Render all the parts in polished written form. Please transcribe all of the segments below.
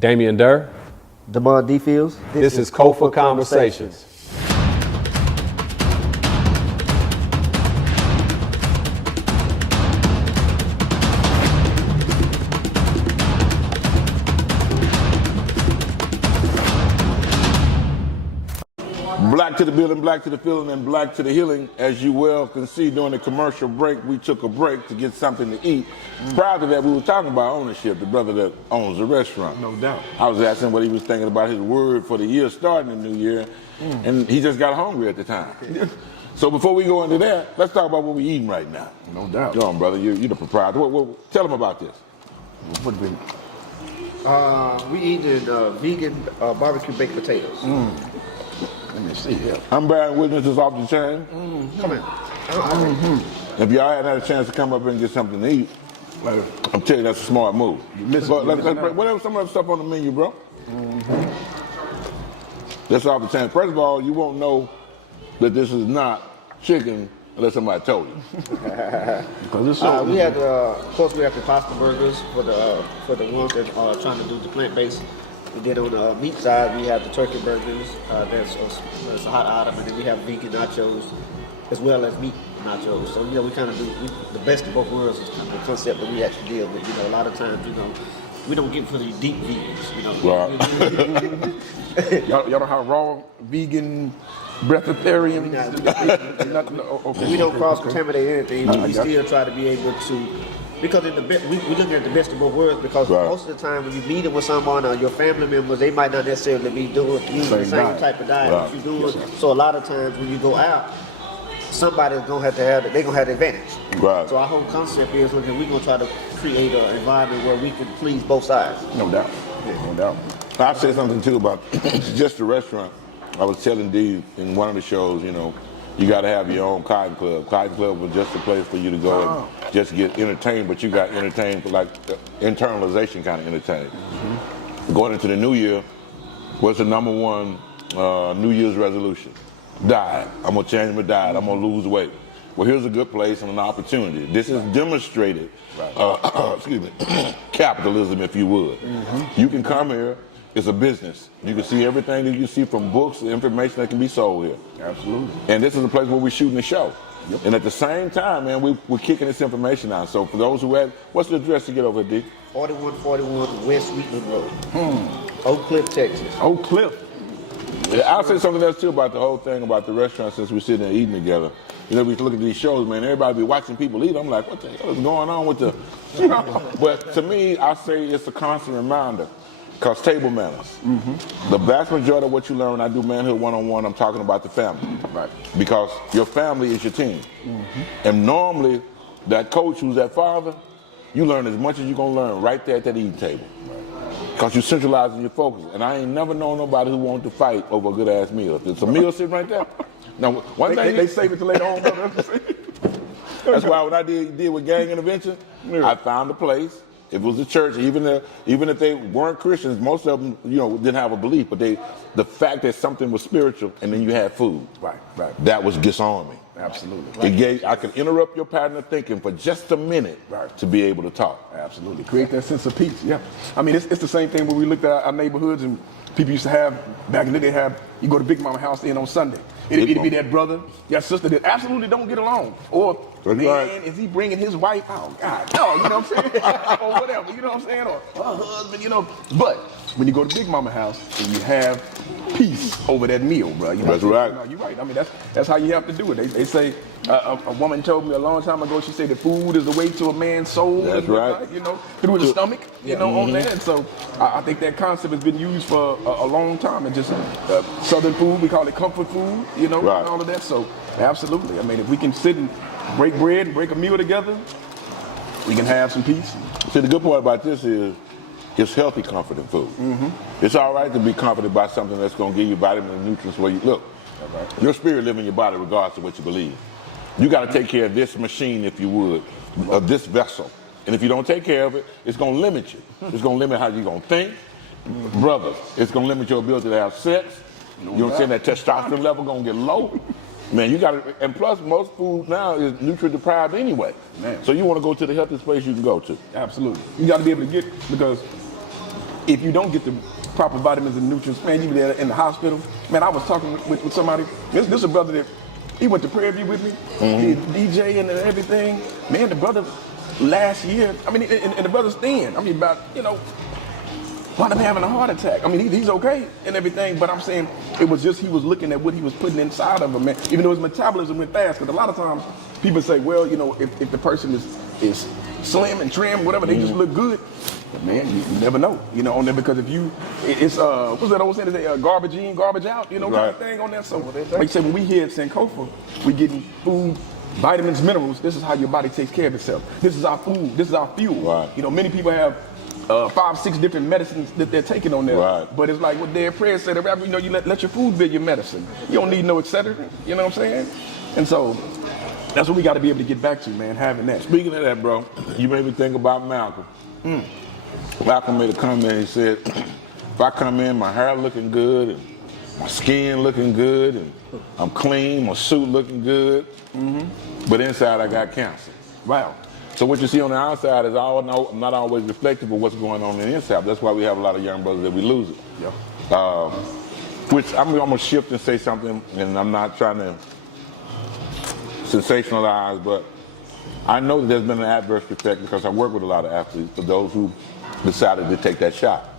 Damond Durr. Damond D. Fields. This is Sankofa Conversations. Black to the building, black to the feeling, and black to the healing. As you well can see, during the commercial break, we took a break to get something to eat. Prior to that, we were talking about ownership, the brother that owns the restaurant. No doubt. I was asking what he was thinking about his word for the year starting the new year, and he just got hungry at the time. So before we go into that, let's talk about what we're eating right now. No doubt. Go on, brother. You're the proprietor. Tell them about this. What we We eating vegan barbecue baked potatoes. Let me see here. I'm bearing witnesses off the chain. Come in. If y'all hadn't had a chance to come up and get something to eat, I'm telling you that's a smart move. Let's break whatever some of the stuff on the menu, bro. That's off the chain. First of all, you won't know that this is not chicken unless somebody told you. Because it's so We had, of course, we have the pasta burgers for the ones that are trying to do the plant-based. And then on the meat side, we have the turkey burgers. That's a hot item, and then we have vegan nachos as well as meat nachos. So we kind of do the best of both worlds is kind of the concept that we actually deal with. A lot of times, we don't get for the deep vegans. Right. y'all don't have raw vegan breatharians. We don't cross-contaminate anything. We still try to be able to, because we look at the best of both worlds, because most of the time when you meet with someone or your family members, they might not necessarily be using the same type of diet that you're doing. Yes, so a lot of times when you go out, somebody's gonna have the advantage. Right. So our whole concept is we're gonna try to create an environment where we can please both sides. No doubt. No doubt. I'll say something too about just the restaurant. I was telling Dee in one of the shows, you got to have your own cotton club. Cotton club was just a place for you to go and just get entertained, but you got entertained for like internalization kind of entertainment. Going into the new year, what's the number one New Year's resolution? Diet. I'm going to change my diet. I'm going to lose weight. Well, here's a good place and an opportunity. This is demonstrated, capitalism, if you would. You can come here. It's a business. You can see everything that you see from books, the information that can be sold here. Absolutely. And this is a place where we're shooting the show. Yep. And at the same time, man, we're kicking this information out. So for those who have, what's the address to get over here, D? 4141 West Wheatland Road. Oak Cliff, Texas. Oak Cliff. Yeah, I'll say something else too about the whole thing about the restaurant since we're sitting there eating together. We look at these shows, man, everybody be watching people eat. I'm like, what the hell is going on with the, But to me, I say it's a constant reminder. Because table manners. The vast majority of what you learn when I do Manhood 101, I'm talking about the family. Right. Because your family is your team. And normally, that coach who's that father, you learn as much as you're going to learn right there at that eating table. Because you're centralizing your focus. And I ain't never known nobody who wanted to fight over a good-ass meal. There's a meal sitting right there. Now, one thing they save it till later on. That's why when I did with gang intervention, I found a place. It was a church, even if they weren't Christians, most of them, didn't have a belief, but the fact that something was spiritual and then you had food, right, that was disarming. Absolutely. I could interrupt your pattern of thinking for just a minute to be able to talk. Absolutely. Create that sense of peace. Yeah. I mean, it's the same thing when we looked at our neighborhoods and people used to have, back in the day, you go to Big Mama house in on Sunday. It'd be that brother, that sister that absolutely don't get along. Or, is he bringing his wife? Oh, God, no, you know what I'm saying? Or whatever, you know what I'm saying? Or her husband, But when you go to Big Mama house and you have peace over that meal, bro. That's right. You're right. I mean, that's how you have to do it. They say, a woman told me a long time ago, she said that food is the way to a man's soul. That's right. Through the stomach, on that. And so I think that concept has been used for a long time. And just Southern food, we call it comfort food, and all of that. So absolutely. I mean, if we can sit and break bread and break a meal together, we can have some peace. See, the good part about this is it's healthy, comforting food. It's all right to be comforted by something that's going to give you vitamins and nutrients where you look. Your spirit lives in your body regardless of what you believe. You got to take care of this machine, if you would, of this vessel. And if you don't take care of it, it's going to limit you. It's going to limit how you're going to think. Brothers, it's going to limit your ability to have sex. You know what I'm saying? That testosterone level going to get low. Man, you got to, and plus most food now is nutrient deprived anyway. Man. So you want to go to the healthiest place you can go to. Absolutely. You got to be able to get, because if you don't get the proper vitamins and nutrients, man, you be there in the hospital. Man, I was talking with somebody. This is a brother that he went to Prairie View with me. He DJ and everything. Man, the brother last year, I mean, and the brother's thin. I mean, about, wound up having a heart attack. I mean, he's okay and everything, but I'm saying it was just he was looking at what he was putting inside of him, man. Even though his metabolism went fast, because a lot of times people say, well, if the person is slim and trim, whatever, they just look good. But man, you never know, on there, because if it's what's that old saying? Is garbage in, garbage out, kind of thing on there. So like you said, when we here at Sankofa, we getting food, vitamins, minerals. This is how your body takes care of itself. This is our food. This is our fuel. Right. Many people have 5, 6 different medicines that they're taking on there. Right. But it's like what their prayer said, you let your food be your medicine. You don't need no et cetera. You know what I'm saying? And so that's what we got to be able to get back to, man, having that. Speaking of that, bro, you made me think about Malcolm. Malcolm made a comment. He said, if I come in, my hair looking good, and my skin looking good, and I'm clean, my suit looking good, but inside I got cancer. Wow. So what you see on the outside is not always reflective of what's going on in the inside. That's why we have a lot of young brothers that we lose it. Yeah. Which I'm going to shift and say something, and I'm not trying to sensationalize, but I know that there's been an adverse effect because I work with a lot of athletes, for those who decided to take that shot.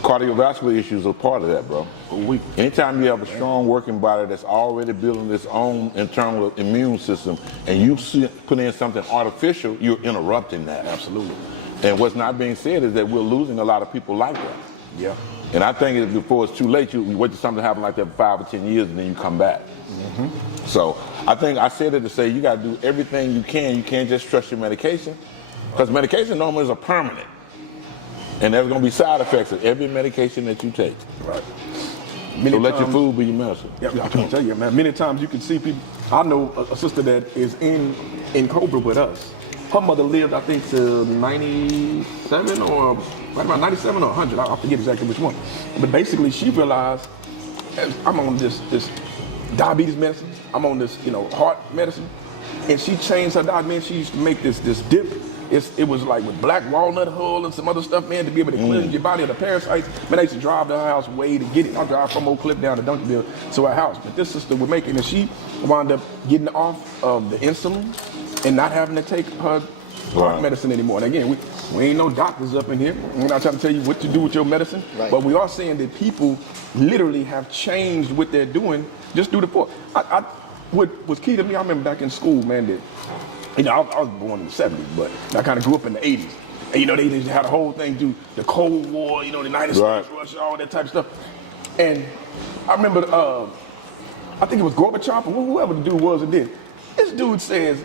Cardiovascular issues are part of that, bro. Anytime you have a strong working body that's already building its own internal immune system, and you put in something artificial, you're interrupting that. Absolutely. And what's not being said is that we're losing a lot of people like that. Yeah. And I think that before it's too late, you wait till something happen like that for 5 or 10 years, and then you come back. So I think I said it to say you got to do everything you can. You can't just trust your medication, because medication normally is a permanent. And there's going to be side effects of every medication that you take. Right. So let your food be your medicine. Yeah, I can tell you, man. Many times you can see people. I know a sister that is in Cobra with us. Her mother lived, I think, to 97 or right around 97 or 100. I forget exactly which one. But basically, she realized I'm on this diabetes medicine. I'm on this, heart medicine, and she changed her diet. Man, she used to make this dip. It was like with black walnut hull and some other stuff, man, to be able to cleanse your body of the parasites. Man, I used to drive to her house way to get it. I drive from Oak Cliff down to Duncanville to her house. But this sister would make it, and she wound up getting off of the insulin and not having to take her heart medicine anymore. And again, we ain't no doctors up in here. We're not trying to tell you what to do with your medicine, but we are saying that people literally have changed what they're doing just due to pork. What was key to me, I remember back in school, man, that I was born in the 70s, but I kind of grew up in the 80s. And they had a whole thing through the Cold War, the United States, Russia, all that type of stuff. And I remember, I think it was Gorbachev or whoever the dude was that did. This dude says,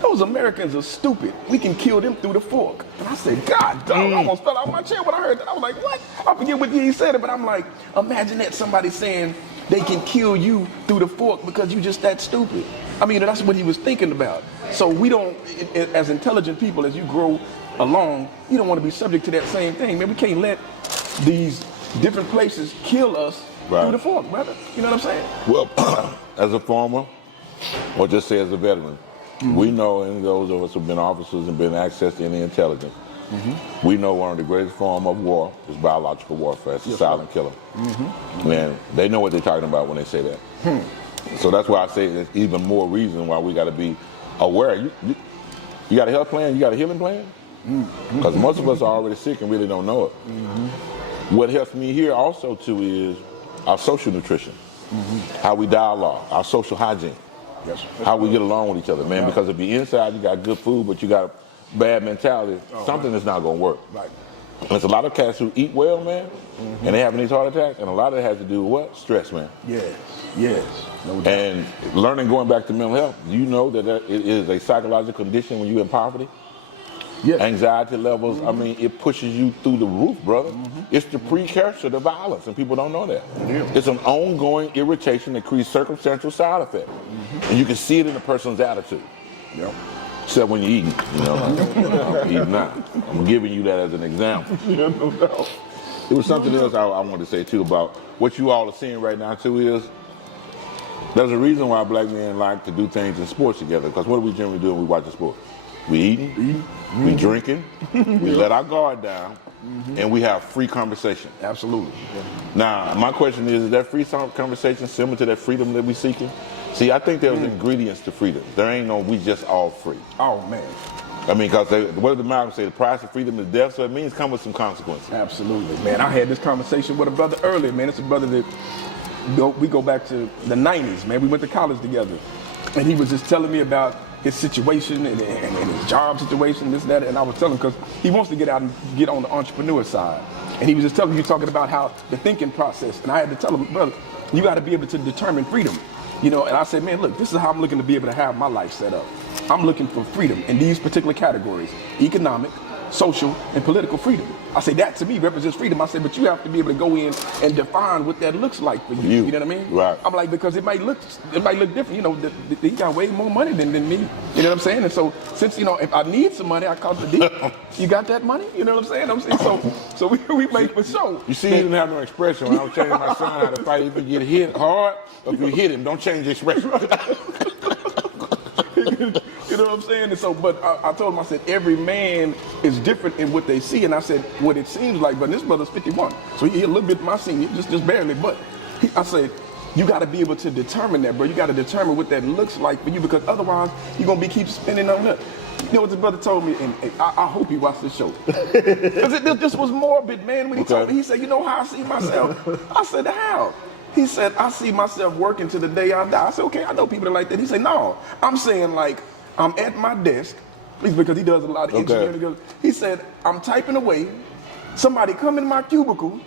those Americans are stupid. We can kill them through the fork. And I said, God damn, I almost fell out my chair when I heard that. I was like, what? I forget what year he said it, but I'm like, imagine that somebody saying they can kill you through the fork because you just that stupid. I mean, that's what he was thinking about. So we don't, as intelligent people, as you grow along, you don't want to be subject to that same thing. Man, we can't let these different places kill us through the fork, brother. You know what I'm saying? Well, as a former, or just say as a veteran, we know, and those of us who've been officers and been access to any intelligence, we know one of the greatest form of war is biological warfare. It's a silent killer. And they know what they're talking about when they say that. So that's why I say there's even more reason why we got to be aware. You got a health plan? You got a healing plan? Because most of us are already sick and really don't know it. What helps me here also too is our social nutrition, how we dialogue, our social hygiene, how we get along with each other, man. Because if you're inside, you got good food, but you got bad mentality, something is not going to work. And there's a lot of cats who eat well, man, and they having these heart attacks, and a lot of it has to do with what? Stress, man. Yes. No doubt. And learning, going back to mental health, do you know that it is a psychological condition when you're in poverty? Yes. Anxiety levels, I mean, it pushes you through the roof, brother. It's the precursor to violence, and people don't know that. It's an ongoing irritation that creates circumstantial side effects. And you can see it in a person's attitude. Except when you're eating, I'm eating not. I'm giving you that as an example. No doubt. It was something else I wanted to say, too, about what you all are seeing right now, too, is there's a reason why black men like to do things in sports together, because what do we generally do when we watch a sport? We eating, we drinking, we let our guard down, and we have free conversation. Absolutely. Now, my question is that free conversation similar to that freedom that we seeking? See, I think there's ingredients to freedom. There ain't no we just all free. Oh, man. I mean, because what did the Malcolm say? The price of freedom is death, so it means come with some consequences. Absolutely, man. I had this conversation with a brother earlier, man. It's a brother that we go back to the 90s, man. We went to college together. And he was just telling me about his situation and his job situation, this, that, and I was telling him because he wants to get out and get on the entrepreneur side. And he was just talking about how the thinking process. And I had to tell him, brother, you got to be able to determine freedom. You know, and I said, man, look, this is how I'm looking to be able to have my life set up. I'm looking for freedom in these particular categories: economic, social, and political freedom. I say that to me represents freedom. I say, but you have to be able to go in and define what that looks like for you. You know what I mean? Right. I'm like, because it might look different. You know, he got way more money than me. You know what I'm saying? And so since, you know, if I need some money, I call the deal. You got that money? You know what I'm saying? So we make for sure. You see, he didn't have no expression. When I was training my son how to fight, if you get hit hard, or if you hit him, don't change the expression. You know what I'm saying? And so, but I told him, I said, every man is different in what they see. And I said, what it seems like, but this brother's 51. So he a little bit my senior, just barely. But I said, you got to be able to determine that, bro. You got to determine what that looks like for you, because otherwise you're going to keep spinning on that. You know what the brother told me, and I hope he watched this show. Because this was morbid, man, when he told me. He said, you know how I see myself? I said, how? He said, I see myself working to the day I die. I said, okay, I know people that like that. He said, no, I'm saying like, I'm at my desk, because he does a lot of engineering. He said, I'm typing away. Somebody come in my cubicle,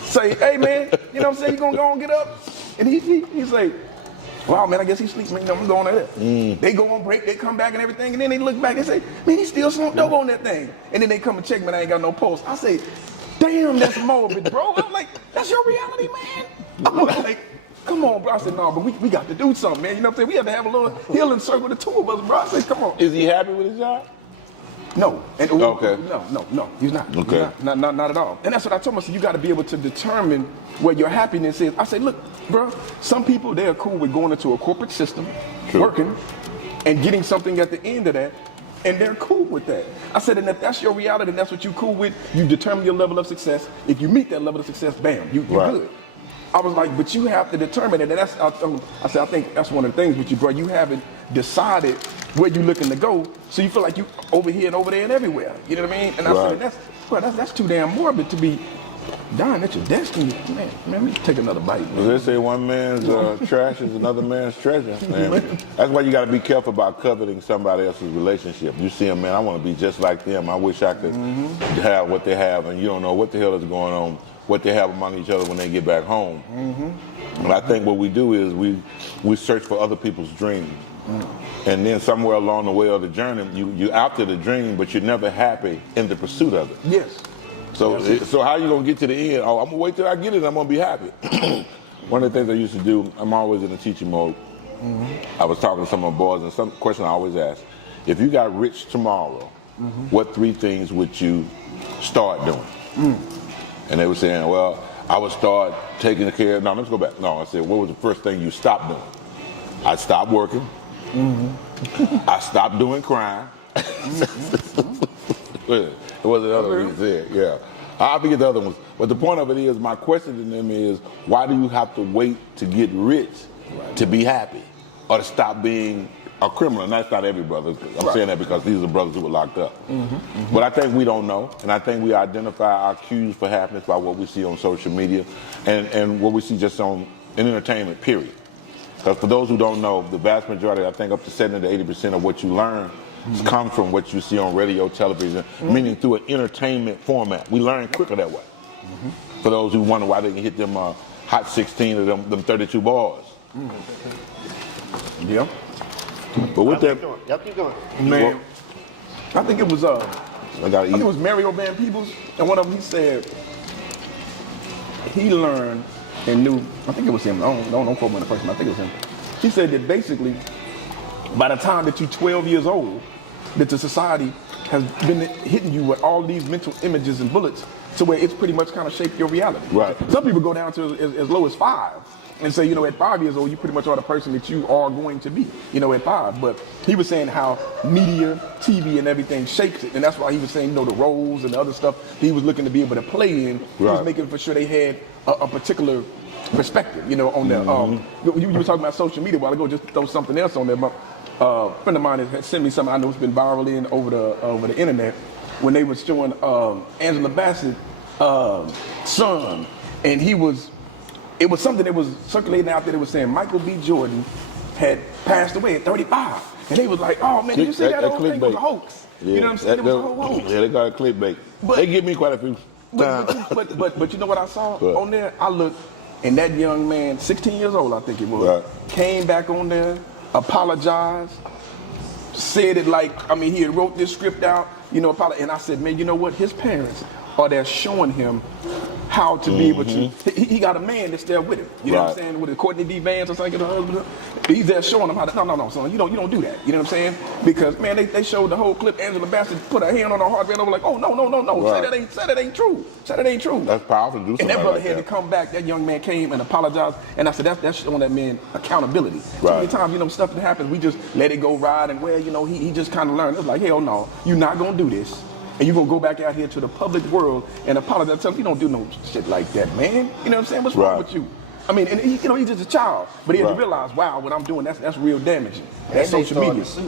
say, hey man, you know what I'm saying, you gonna go and get up? And he say, wow man, I guess he sleeps, man, I'm going there. They go on break, they come back and everything, and then they look back and say, man, he still slumped over on that thing. And then they come and check me, and I ain't got no pulse. I say, damn, that's morbid, bro. I'm like, that's your reality, man. I'm like, come on, bro. I said, no, but we got to do something, man. You know what I'm saying? We have to have a little healing circle, the two of us, bro. I said, come on. Is he happy with his job? No. And, okay. No, he's not. Okay. He's not at all. And that's what I told him. I said, you got to be able to determine where your happiness is. I said, look, bro, some people, they're cool with going into a corporate system, working, and getting something at the end of that, and they're cool with that. I said, and if that's your reality and that's what you're cool with, you determine your level of success. If you meet that level of success, bam, you're good. I was like, but you have to determine it. And that's, I said, I think that's one of the things with you, bro. You haven't decided where you're looking to go, so you feel like you over here and over there and everywhere. You know what I mean? And I said, that's too damn morbid to be dying at your destiny. Man, let me take another bite. Man. They say one man's trash is another man's treasure. Man. That's why you got to be careful about coveting somebody else's relationship. You see them, man, I want to be just like them. I wish I could have what they have, and you don't know what the hell is going on, what they have among each other when they get back home. But I think what we do is we search for other people's dreams. And then somewhere along the way of the journey, you after the dream, but you're never happy in the pursuit of it. Yes. So how you gonna get to the end? Oh, I'm gonna wait till I get it, I'm gonna be happy. One of the things I used to do, I'm always in a teaching mode. I was talking to some of my boys, and some question I always ask, if you got rich tomorrow, what 3 things would you start doing? And they were saying, well, I would start taking care of, no, let's go back. No, I said, what was the first thing you stopped doing? I stopped working. I stopped doing crime. It was the other one he said, yeah. I forget the other ones. But the point of it is, my question to them is, why do you have to wait to get rich to be happy? Or to stop being a criminal? And that's not every brother. I'm saying that because these are brothers who were locked up. But I think we don't know. And I think we identify our cues for happiness by what we see on social media and what we see just in entertainment, period. Because for those who don't know, the vast majority, I think up to 70 to 80% of what you learn comes from what you see on radio, television, meaning through an entertainment format. We learn quicker that way. For those who wonder why they can hit them hot 16 or them 32 bars. Yeah. But with that, Keep going. Man, I think it was I think it was Mario Van Peebles, and one of them, he said he learned and knew, I think it was him, don't quote me on the person, I think it was him. He said that basically by the time that you're 12 years old, that the society has been hitting you with all these mental images and bullets to where it's pretty much kind of shaped your reality. Right. Some people go down to as low as 5. and say, you know, at 5 years old, you pretty much are the person that you are going to be, you know, at 5. But he was saying how media, TV, and everything shapes it, and that's why he was saying, you know, the roles and the other stuff he was looking to be able to play in. He was making for sure they had a particular perspective, you know, on that. You were talking about social media a while ago. Just throw something else on there. A friend of mine had sent me something I know it's been viral in over the internet when they was showing Angela Bassett's son, and it was something that was circulating out there that was saying Michael B. Jordan had passed away at 35, and they was like, "Oh man, did you see that whole thing was a hoax?" Yeah, you know what I'm saying? It was a whole hoax. Yeah, they got a clickbait. They give me quite a few. But you know what I saw on there? I looked, and that young man, 16 years old, I think it was, came back on there, apologized, said it like, I mean, he had wrote this script out, you know, and I said, man, you know what? His parents are there showing him how to be able to. He got a man that's there with him. You know what I'm saying? With the Courtney D. Vance or something, the husband. He's there showing him how to. No, son. You don't do that. You know what I'm saying? Because man, they showed the whole clip. Angela Bassett put her hand on her heart, ran over like, oh no. Right. Say that ain't true. Say that ain't true. That's powerful to do something. And that brother like had to come back. That young man came and apologized. And I said that's showing that man accountability. So many times, you know, stuff that happens, we just let it go ride, and well, you know, he just kind of learned. It's like, hell no, you're not gonna do this. And you're going to go back out here to the public world and apologize. Tell him, you don't do no shit like that, man. You know what I'm saying? What's wrong with you? I mean, and he, you know, he's just a child. But he had to realize, wow, what I'm doing, that's real damaging. That's social media. Say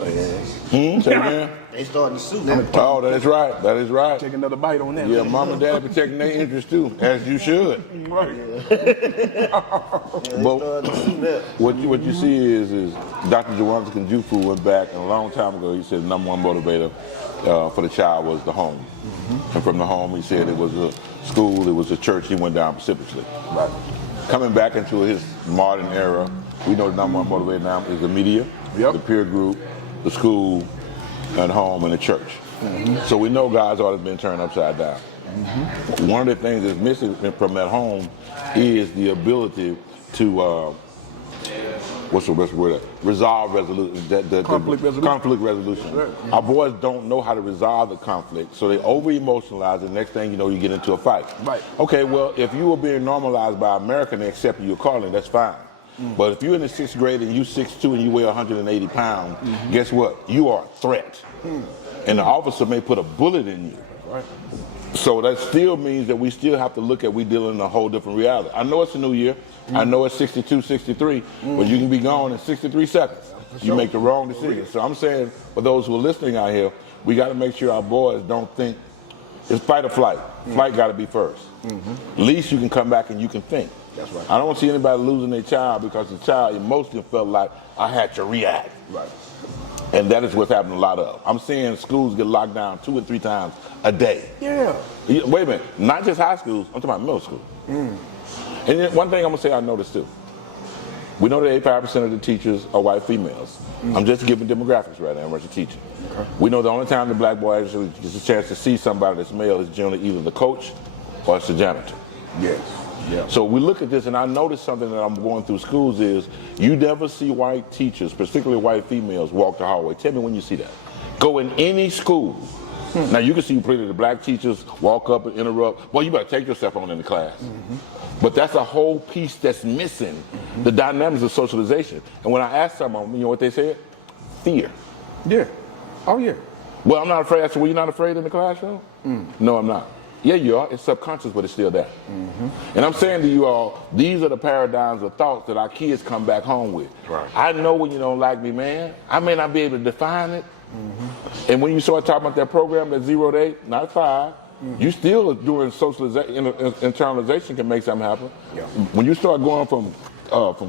again? They starting to sue now. Oh, that is right. That is right. Take another bite on that. Yeah, mom and dad protecting their interests too, as you should. Right. But what you see is Dr. Jawanza Kunjufu went back, and a long time ago he said the number one motivator for the child was the home. And from the home he said it was a school, it was a church, he went down precipitously. Right. Coming back into his modern era, we know the number one motivator now is the media, the peer group, the school, and home, and the church. So we know God's always been turned upside down. One of the things that's missing from that home is the ability to what's the best word? Resolve resolution. Conflict resolution. Right. Our boys don't know how to resolve the conflict, so they over-emotionalize. The next thing you know, you get into a fight. Right. Okay, well, if you were being normalized by America and they accept your calling, that's fine. But if you're in the 6th grade and you're 6'2" and you weigh 180 pounds, guess what? You are a threat. And the officer may put a bullet in you. Right. So that still means that we still have to look at we dealing in a whole different reality. I know it's a new year. I know it's 62, 63, but you can be gone in 63 seconds. You make the wrong decision. So I'm saying for those who are listening out here, we got to make sure our boys don't think it's fight or flight. Flight got to be first. At least you can come back and you can think. That's right. I don't see anybody losing their child because the child emotionally felt like I had to react. Right. And that is what's happening a lot of. I'm seeing schools get locked down 2 or 3 times a day. Yeah. Wait a minute. Not just high schools. I'm talking about middle school. And then one thing I'm going to say I noticed too. We know that 85% of the teachers are white females. I'm just giving demographics right now as a teacher. Okay. We know the only time the black boy actually gets a chance to see somebody that's male is generally either the coach or it's the janitor. Yes. Yeah. So we look at this, and I noticed something that I'm going through schools is you never see white teachers, particularly white females, walk the hallway. Tell me when you see that. Go in any school. Now you can see plenty of the black teachers walk up and interrupt. Well, you better take yourself on in the class. But that's a whole piece that's missing, the dynamics of socialization. And when I asked someone, you know what they said? Fear. Yeah. Oh, yeah. Well, I'm not afraid. I said, well, you're not afraid in the classroom? No, I'm not. Yeah, you are. It's subconscious, but it's still there. And I'm saying to you all, these are the paradigms of thoughts that our kids come back home with. Right. I know when you don't like me, man. I may not be able to define it. And when you start talking about that program, that 0 to 8, not 5, you still doing socialization, internalization can make something happen. Yeah. When you start going from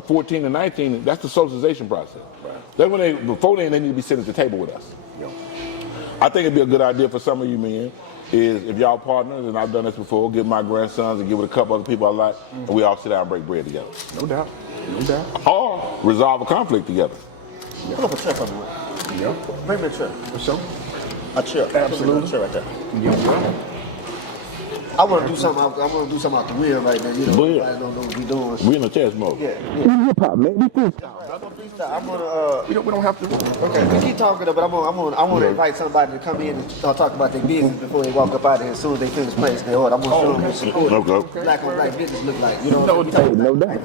14 to 19, that's the socialization process. Right. That's when before then, they need to be sitting at the table with us. Yeah. I think it'd be a good idea for some of you men is if y'all partners, and I've done this before, give my grandsons and give it a couple other people I like, and we all sit down and break bread together. No doubt. No doubt. Or resolve a conflict together. Yeah. Pull up a chair for me. Yeah. Bring me a chair. For sure. A chair. Absolutely. A chair right there. Yeah. I want to do something. I want to do something out the wheel right now. You know, Wheel. everybody don't know what we doing. We in the test mode. Yeah. Hip hop, man. We freestyle. I'm gonna. We don't have to. Okay, we keep talking, but I want to invite somebody to come in and talk about their business before they walk up out of here. As soon as they finish placing their order, I'm gonna show them what support Okay. black on black business look like. You know, No, what I'm no saying? doubt.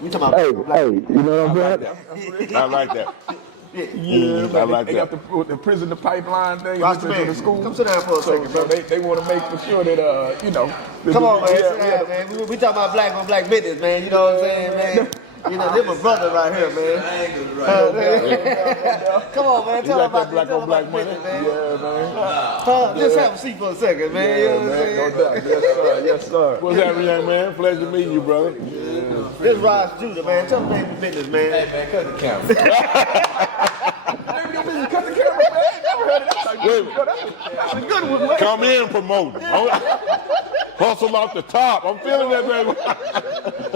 We talking about Hey, black. hey, you know what I'm saying? I like that. Yeah, I like they that. got the prison, the pipeline thing, Rasta to man, the school. come sit down for a second, So bro. they want to make for sure that you know. Come on, man. Yeah, Sit down, man. We talking about black on black business, man. You know what I'm saying, man? You know, this my brother right here, man. Come on, man. Tell got about that black on black money? business, man. Yeah, man. Just have a seat for a second, man. You know what I'm saying? No doubt. Yes, sir. Yes, sir. What's happening, young man? Pleasure meeting you, brother. This Ross Judah, man. Tell them baby business, man. Man, cut the camera. Cut the camera, man. Never heard of that. That's a good one, man. Come in promoting. Hustle off the top. I'm feeling that, baby.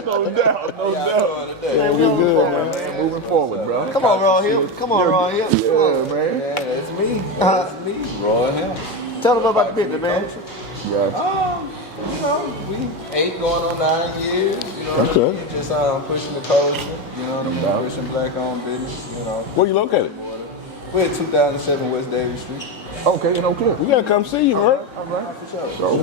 No doubt. No doubt. Man, We good, man. Moving forward, bro. Come on, Raw Hill. Come on, Raw Hill. Yeah, man. Yeah, that's me. That's me. Roy Hill. Tell them about the business, man. Yeah. You know, we 8 going on 9 years. You know what Okay. I mean? Just pushing the culture. You know what I mean? Pushing black-owned business. You know. Where you located? We're at 2007 West Davis Street. Okay, in Oak Cliff. We gotta come see you, man.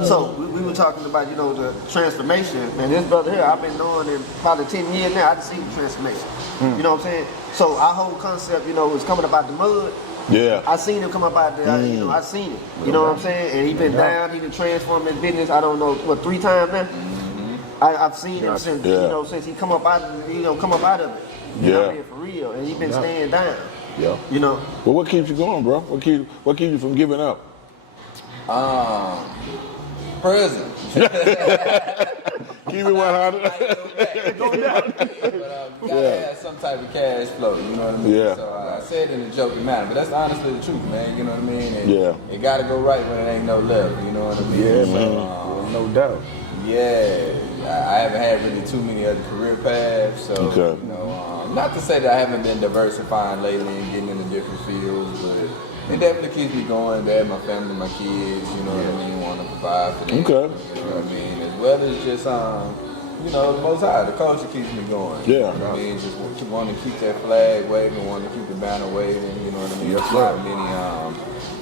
So we were talking about, you know, the transformation. And this brother here, I've been knowing him probably 10 years now. I just see the transformation. You know what I'm saying? So our whole concept, you know, is coming about the mud. Yeah. I seen him come up out there, you know, I seen it. You know what I'm saying? And he been down, he been transformed his business, I don't know, what, 3 times now? I've seen him since, you know, since he come up out of, come up out of it. You know what I mean? For real. And he been staying down. Yeah. You know? Well, what keeps you going, bro? What keeps you from giving up? Prison. Keep it 100. Gotta have some type of cash flow, you know what I mean? Yeah. So I said it in a joking manner, but that's honestly the truth, man. You know what I mean? And it gotta go right when it ain't no left, you know what I mean? Yeah, So, man. No doubt. Yeah, I haven't had really too many other career paths, so Okay. you know, not to say that I haven't been diversifying lately and getting into different fields, but it definitely keeps me going. To have my family, my kids, you know what I mean, want to provide for them. Okay. You know what I mean, as well as just you know, the Most High, the culture keeps me going. Yeah. You know what I mean, just want to keep that flag waving, want to keep the banner waving. You know what I mean? Yes, There's not many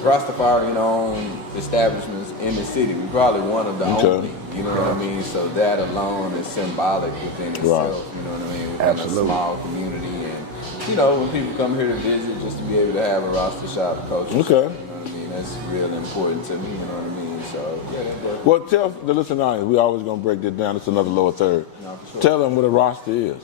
Rastafari owned establishments in the city. We're probably one of the only. You know what I mean? So that alone is symbolic within itself. You know what I mean? Within a small community, and you know, when people come here to visit, just to be able to have a Rasta shop culture. Okay. You know what I mean? That's real important to me. You know what I mean? So yeah, that's what. Well, tell the listening audience, we always gonna break this down. It's another lower third. No, for sure. Tell them what a roster is.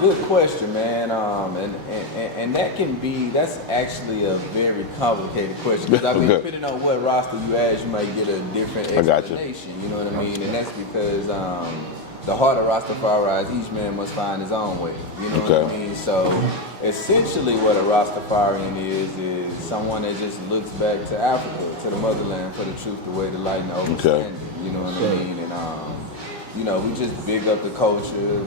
Good question, man. And that's actually a very complicated question because I mean, depending on what roster you ask, you might get a different explanation. You know what I mean? And that's because the heart of Rastafari is each man must find his own way. You know what I mean? So essentially, what a Rastafarian is someone that just looks back to Africa, to the motherland, for the truth, the way, the light, and the understanding. You know what I mean? And you know, we just big up the culture.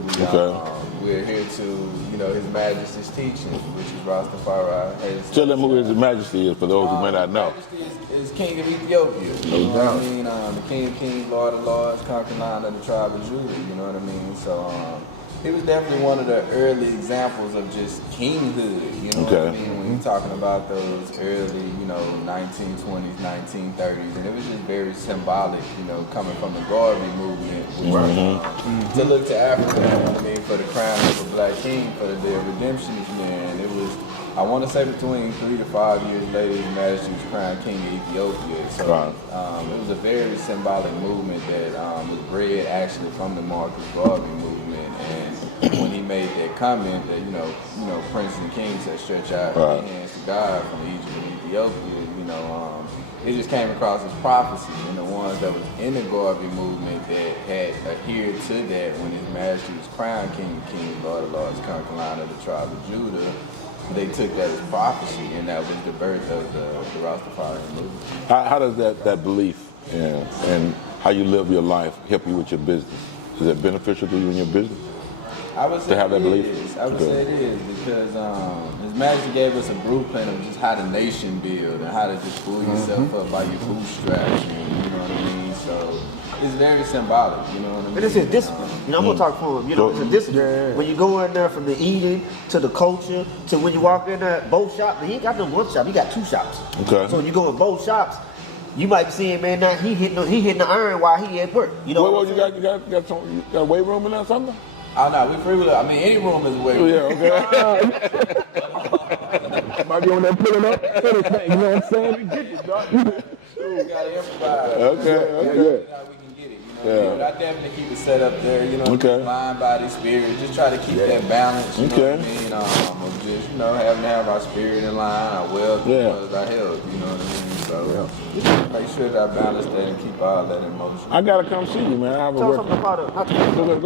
We're here to, you know, His Majesty's teaching, which is Rastafari. Tell them who His Majesty is for those who may not know. His Majesty is King of Ethiopia. You know what I mean? The King of Kings, Lord of Lords, conquering lion of the tribe of Judah. You know what I mean? So he was definitely one of the early examples of just kinghood. You know what I mean? When you're talking about those early, you know, 1920s, 1930s, and it was just very symbolic. You know, coming from the Garvey movement, which was to look to Africa. You know what I mean? For the crown of a black king, for the day of redemption, man. It was, I want to say, between 3 to 5 years later, His Majesty was crowned King of Ethiopia. So it was a very symbolic movement that was bred actually from the Marcus Garvey movement. And when he made that comment that you know, princes and kings that stretch out their hands to God from Egypt and Ethiopia, you know, it just came across as prophecy. And the ones that was in the Garvey movement that had adhered to that when His Majesty was crowned King of Kings, Lord of Lords, conquering lion of the tribe of Judah, they took that as prophecy, and that was the birth of the Rastafarian movement. How does that belief and how you live your life help you with your business? Is that beneficial to you in your business? I would say to have that belief? I would say it is because His Majesty gave us a blueprint of just how the nation build and how to just pull yourself up by your bootstraps. You know what I mean? So it's very symbolic, you know what I mean? And it's a discipline. You know, I'm gonna talk for him. You know, it's a discipline. When you go in there from the eating to the culture to when you walk in there, both shops. He ain't got no one shop. He got 2 shops. Okay. So when you go in both shops, you might be seeing, man, now he hitting the iron while he at work. You know. What you got a weight room in there or something? Oh no, we freely. I mean, any room is a weight room. Yeah, okay. Might be on there pulling up anything, you know what I'm saying? We get it, dog. We gotta improvise. Okay. How we can get it, you know. But I definitely keep it set up there, you know. Mind, body, spirit. Just try to keep that balance. You know what I mean? Of just having to have our spirit in line, our wealth, as well as our health. You know what I mean? So make sure that I balance that and keep all that in motion. I gotta come see you, man. I have a Tell us some of the products. Go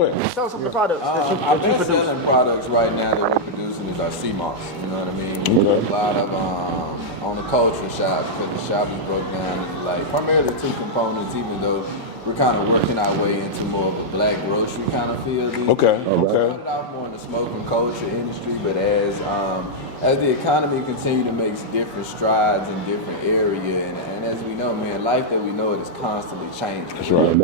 ahead. Tell us some of the products that Our you produce. best-selling products right now that we're producing is our sea moss. You know what I mean? We do a lot of on the culture shop because the shop is broke down into like primarily 2 components. Even though we're kind of working our way into more of a black grocery kind of field. Okay. We started out more in the smoking culture industry, but as the economy continues to make different strides in different areas, and as we know, man, life that we know it is constantly changing. That's right.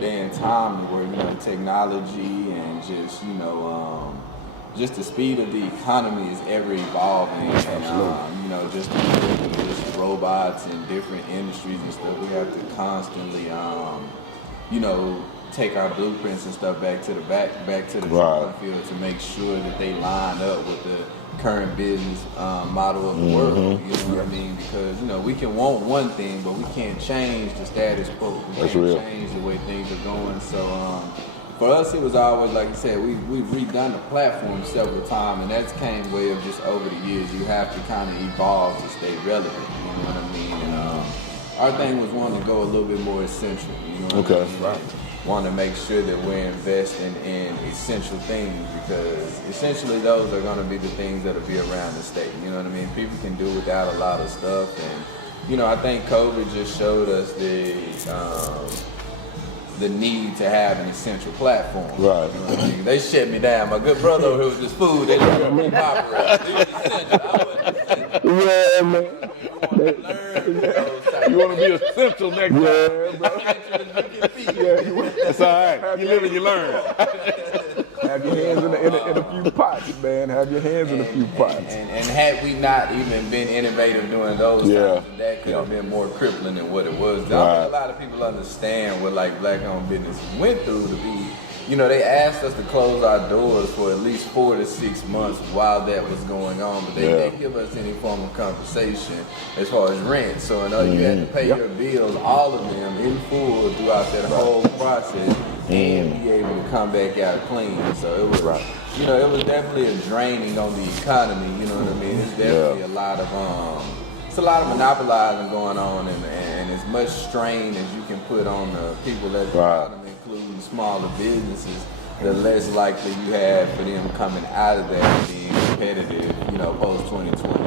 Day and time where technology and just just the speed of the economy is ever evolving. And, just robots and different industries and stuff. We have to constantly, take our blueprints and stuff back to the drawing field to make sure that they line up with the current business model of the world. You know what I mean? Because we can want one thing, but we can't change the status quo. We can't change the way things are going. So for us, it was always like you said. We've redone the platform several times, and that's came way of just over the years. You have to kind of evolve to stay relevant. You know what I mean? And our thing was wanting to go a little bit more essential. You know what I mean? Right. Want to make sure that we're investing in essential things because essentially those are going to be the things that'll be around the state. You know what I mean? People can do without a lot of stuff, and I think COVID just showed us the need to have an essential platform. Right. You know what I mean? They shut me down. My good brother over here was just food. They didn't want me to operate. It was essential. I wasn't essential. Yeah, man. You want to be essential next time. That's all right. You live and you learn. Have your hands in a few pots, man. Have your hands in a few pots. And had we not even been innovative during those times, that could have been more crippling than what it was. I think a lot of people understand what like black-owned business went through to be. They asked us to close our doors for at least 4 to 6 months while that was going on, but they didn't give us any form of compensation as far as rent. So you had to pay your bills, all of them, in full throughout that whole process, and be able to come back out clean. So it was, it was definitely a draining on the economy. You know what I mean? It's definitely a lot of monopolizing going on, and as much strain as you can put on the people that economy, including smaller businesses, the less likely you have for them coming out of that and being competitive, post 2020.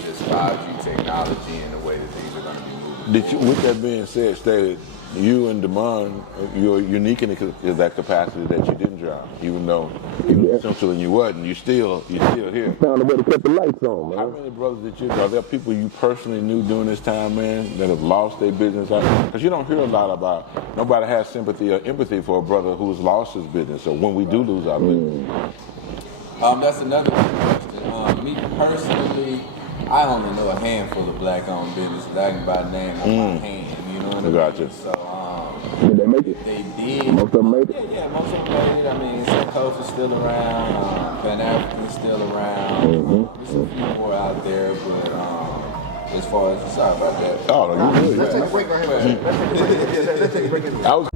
Just 5G technology and the way that things are going to be moving. With that being said, stated, you and Damond, you're unique in that capacity that you didn't drive, even though you were essential and you wasn't. You're still here. Found a way to put the lights on, man. How many brothers did you know? Are there people you personally knew during this time, man, that have lost their business? Because you don't hear a lot about, nobody has sympathy or empathy for a brother who's lost his business, or when we do lose our business. That's another question. Me personally, I only know a handful of black-owned businesses that I can by name on my hand. You know what I mean? Gotcha. So, did they make it? They did. Most of them made it? Yeah, most of them made it. I mean, Sankofa's still around. Pan-African's still around. There's a few more out there, but as far as, sorry about that. Oh, no, you good. Let's take a break right here. Let's take a break. I was